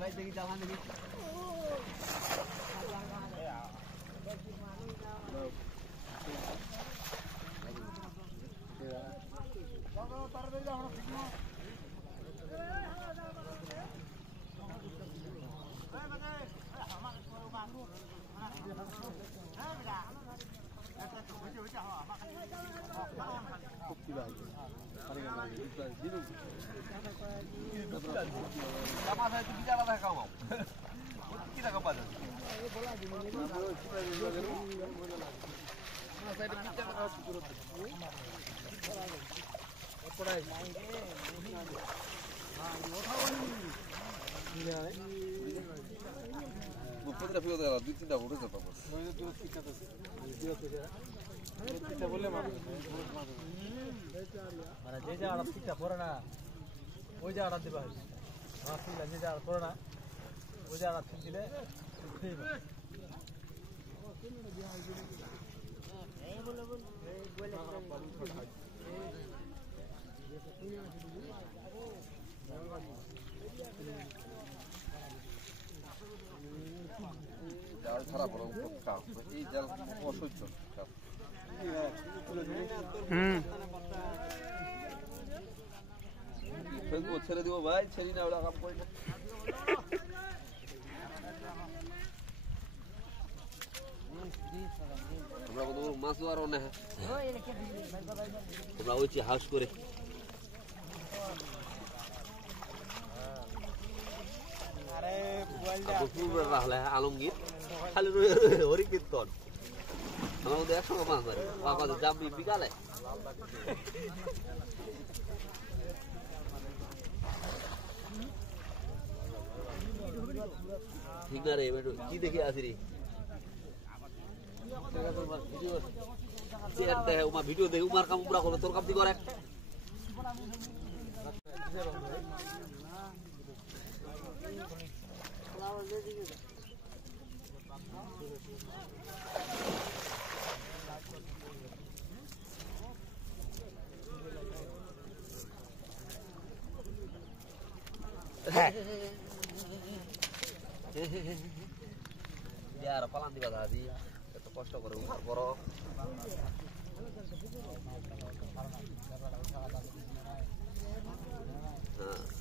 ভাই দেখি জামান দেখি Podría fijo de las distintas burritas, papá. মানে যে জায়গাটা ঠিকটা পড়ে না ওই জায়গাটা দিবা আমার ঠিক যে জায়গাটা পড়ে না ওই জায়গাটা ঠিক দিলে জাল খারাপ হলো এই জাল অসহ্য ফেসবুক ছেড়ে দিব ভাই ছেড়ি না ওরা কাম করি না তোমরা কত মাছ আর অনেক তোমরা ওইছি হাউস করে রাখলে আলমগীর খালি হরি কীর্তন আমার মধ্যে 100 মাছ মারে জাম্বি বিকালে ঠিক না রে কি দেখে আসি রে ভিডিও দেখে উমার কাম উমরা করো তোর কাম দি করে আর পালান দিবা দাদি এত কষ্ট করে উঠার পর হ্যাঁ